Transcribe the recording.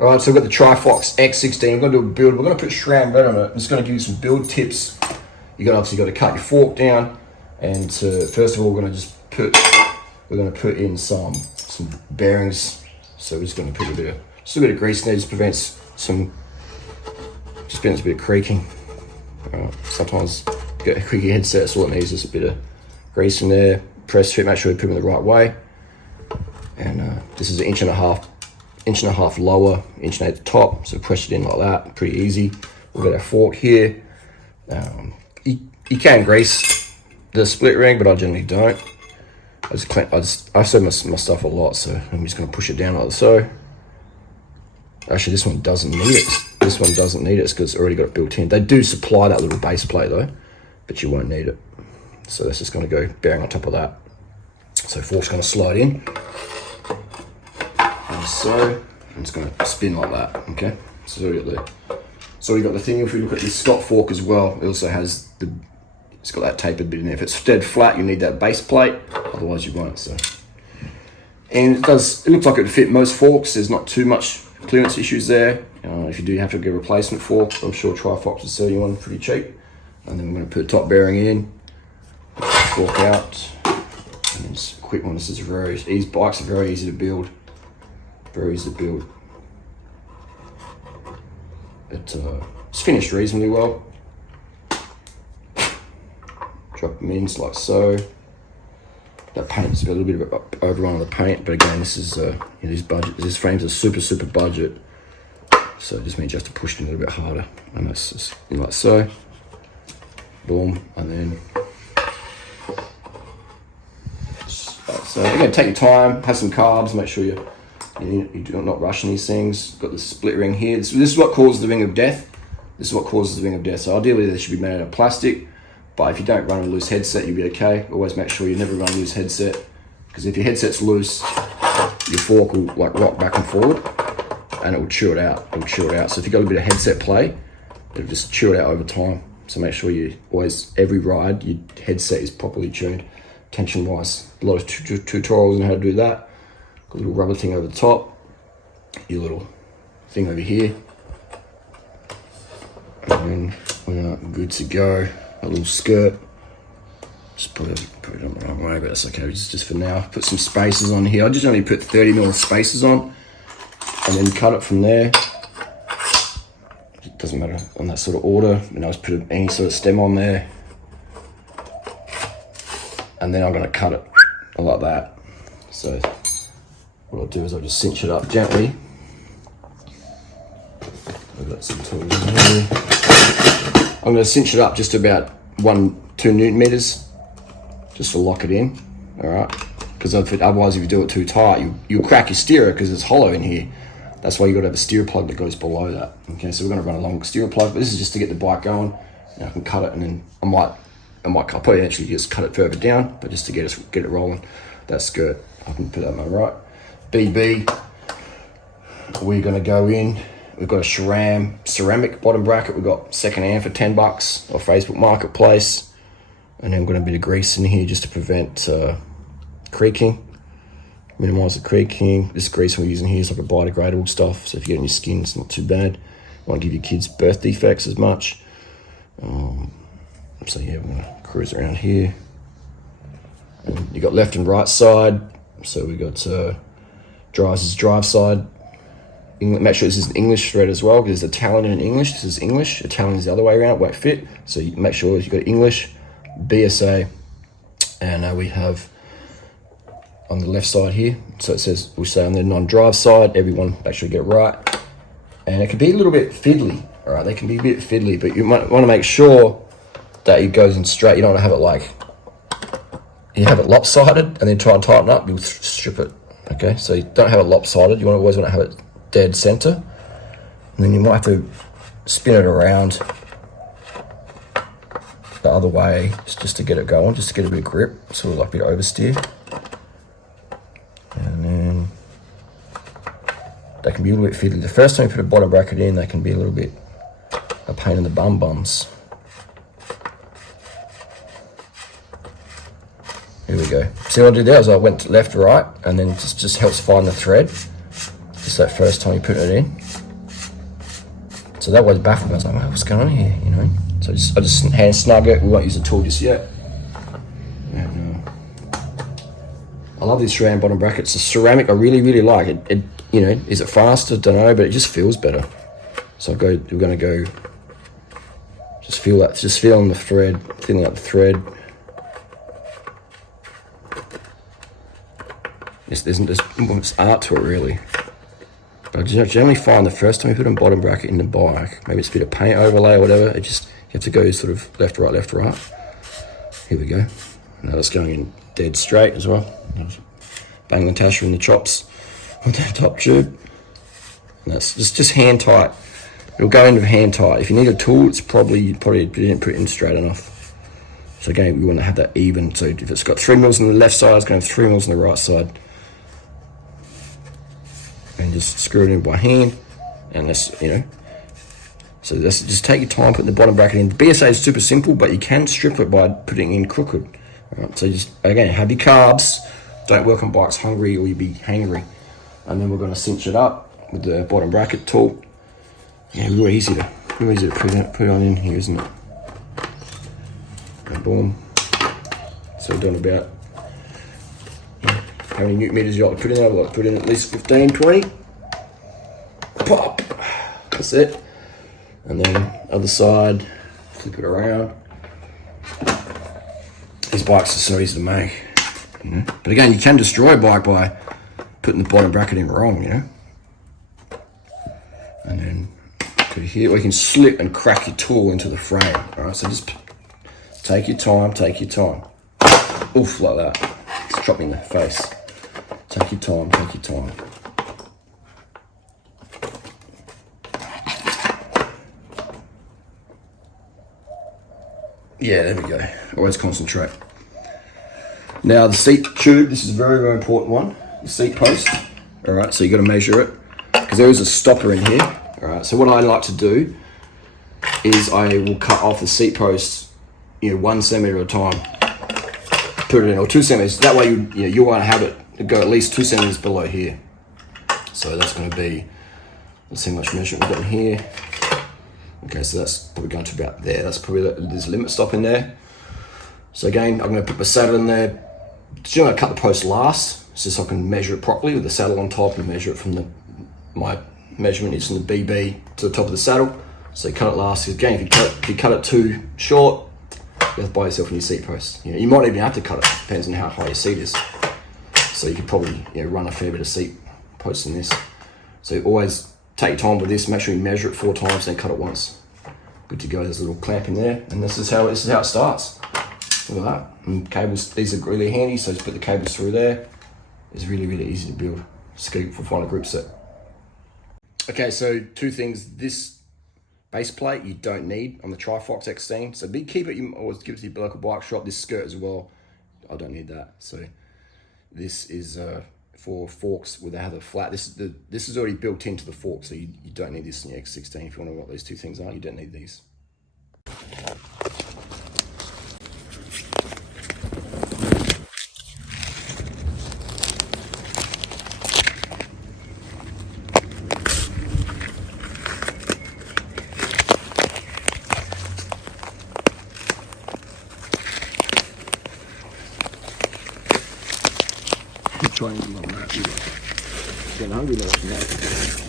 All right, so we've got the Trifox X16. We're going to do a build. We're going to put SRAM red on it. I'm just going to give you some build tips. You got obviously got to cut your fork down, and first of all, we're going to put in some bearings. So we're just going to put a bit of grease in there, just prevents a bit of creaking. Sometimes you get a creaky headset, that's all it needs, just a bit of grease in there. Press fit, make sure you put them in the right way. And this is an inch and a half lower, inch and 8 at the top, so press it in like that, pretty easy. We've got our fork here. You can grease the split ring, but I generally don't. I serve my stuff a lot, so I'm just going to push it down like so. Actually, this one doesn't need it. This one doesn't need it because it's already got it built in. They do supply that little base plate though, but you won't need it. So that's just going to go bearing on top of that. So fork's going to slide in, and so it's going to spin like that. Okay, so we got the thing. If we look at this stock fork as well, it also has it's got that tapered bit in there. If it's dead flat, you need that base plate. Otherwise, you won't. So, and it looks like it would fit most forks. There's not too much clearance issues there. If you do have to get a replacement fork, I'm sure Trifox will sell you one pretty cheap. And then we're going to put the top bearing in, fork out, and it's a quick one. This is very easy. Bikes are very easy to build. Very easy to build. It's finished reasonably well. Drop them in like so. That paint's got a little bit of overrun on the paint, but again, this is this budget. This frame's a super budget, so it just means you have to push it a little bit harder, and that's just like so. Boom, and then so again, take your time, have some carbs, make sure you're not rushing these things. Got the split ring here. This is what causes the ring of death. This is what causes the ring of death. So ideally, they should be made out of plastic. But if you don't run a loose headset, you'll be okay. Always make sure you never run a loose headset, because if your headset's loose, your fork will like rock back and forward, and it will chew it out. It will chew it out. So if you've got a bit of headset play, it'll just chew it out over time. So make sure you always, every ride, your headset is properly tuned, tension-wise. A lot of tutorials on how to do that. Got a little rubber thing over the top, your little thing over here, and then we're good to go. A little skirt, just put it on the wrong way, but that's okay, just for now. Put some spacers on here. I just only put 30mm spacers on, and then cut it from there. It doesn't matter on that sort of order. And I just put any sort of stem on there, and then I'm going to cut it like that. So what I'll do is I'll just cinch it up gently. I've got some tools in here. I'm going to cinch it up just about 1-2 Newton meters, just to lock it in. All right, because otherwise, if you do it too tight, you'll crack your steerer because it's hollow in here. That's why you got to have a steer plug that goes below that. Okay, so we're going to run a long steer plug, but this is just to get the bike going. And I can cut it, and then I'll probably actually just cut it further down, but just to get it rolling. That skirt, I can put that on my right. BB, we're going to go in. We've got a ceramic bottom bracket. We've got secondhand for $10 off Facebook Marketplace. And then we've got a bit of grease in here just to prevent creaking, minimize the creaking. This grease we're using here is like a biodegradable stuff. So if you get it in your skin, it's not too bad. You won't give your kids birth defects as much. So yeah, we're gonna cruise around here. And you got left and right side. So we got drive side. Make sure this is an English thread as well, because there's Italian and English. This is English. Italian is the other way around. It won't fit. So you make sure you've got English, BSA, and we have on the left side here. So it says, we say on the non-drive side, everyone make sure you get it right. And it can be a little bit fiddly. All right, they can be a bit fiddly, but you might want to make sure that it goes in straight. You don't want to have it like, you have it lopsided and then try and tighten up, you'll strip it. Okay, so you don't have it lopsided. You always want to have it dead center, and then you might have to spin it around the other way just to get it going, just to get a bit of grip, sort of like a bit of oversteer. And then they can be a little bit fiddly. The first time you put a bottom bracket in, they can be a little bit a pain in the bums. Here we go. See what I did there is I went left, right, and then just helps find the thread. just that first time you put it in. So that was baffled me. I was like, what's going on here, you know? So I just hand snug it. We won't use the tool just yet. And, I love these SRAM bottom brackets. The ceramic I really like. It you know, is it faster? Don't know, but it just feels better. So we're gonna go. Just feel that. Just feeling the thread, feeling out the thread. There's art to it really. But I generally find the first time you put a bottom bracket in the bike, maybe it's a bit of paint overlay or whatever, you have to go sort of left, right. Here we go. Now it's going in dead straight as well. Bang Natasha in the chops with that top tube. And that's just hand tight. It'll go into hand tight. If you need a tool, it's probably you didn't put it in straight enough. So again, we want to have that even. So if it's got 3 mils on the left side, it's going to have 3 mils on the right side. And just screw it in by hand, and that's, you know, so that's, just take your time putting the bottom bracket in. The BSA is super simple, but you can strip it by putting in crooked. Right, so just again, have your carbs, don't work on bikes hungry or you'll be hangry. And then we're going to cinch it up with the bottom bracket tool. Yeah, real easy to put it on in here, isn't it? And boom. So we're doing about, how many newton meters you like to put in there? I'd like to put in at least 15, 20. Pop. That's it. And then other side, flip it around. These bikes are so easy to make. You know? But again, you can destroy a bike by putting the bottom bracket in wrong, you know. And then put it here, or you can slip and crack your tool into the frame. Alright, so just take your time. Oof, like that. It's dropped me in the face. Take your time. Yeah, there we go. Always concentrate. Now the seat tube, this is a very important one. The seat post. All right, so you got to measure it because there is a stopper in here. All right, so what I like to do is I will cut off the seat post, 1 centimeter at a time. Put it in, or 2 centimeters. That way you want to have it go at least 2 centimeters below here. So that's going to be, let's see how much measurement we've got in here. Okay, so that's probably going to about there. That's probably, there's a limit stop in there. So again, I'm going to put my saddle in there. Generally, I cut the post last, so I can measure it properly with the saddle on top and measure it from my measurement is from the BB to the top of the saddle. So you cut it last. Again, if you cut it too short, you have to buy yourself a new seat post. You might even have to cut it, depends on how high your seat is. So you could probably run a fair bit of seat posts in this. So always take your time with this. Make sure you measure it 4 times, then cut it once. Good to go. There's a little clamp in there, and this is how it starts. Look at that. And cables. These are really handy. So just put the cables through there. It's really easy to build. Just find a group set. Okay, so 2 things. This base plate you don't need on the Trifox X16. So keep it. You always give it to your local bike shop. This skirt as well. I don't need that. So this is for forks where they have the flat. This is already built into the fork, so you don't need this in your X16. If you want to know what these 2 things are, you don't need these. Trying to love that. Getting hungry now.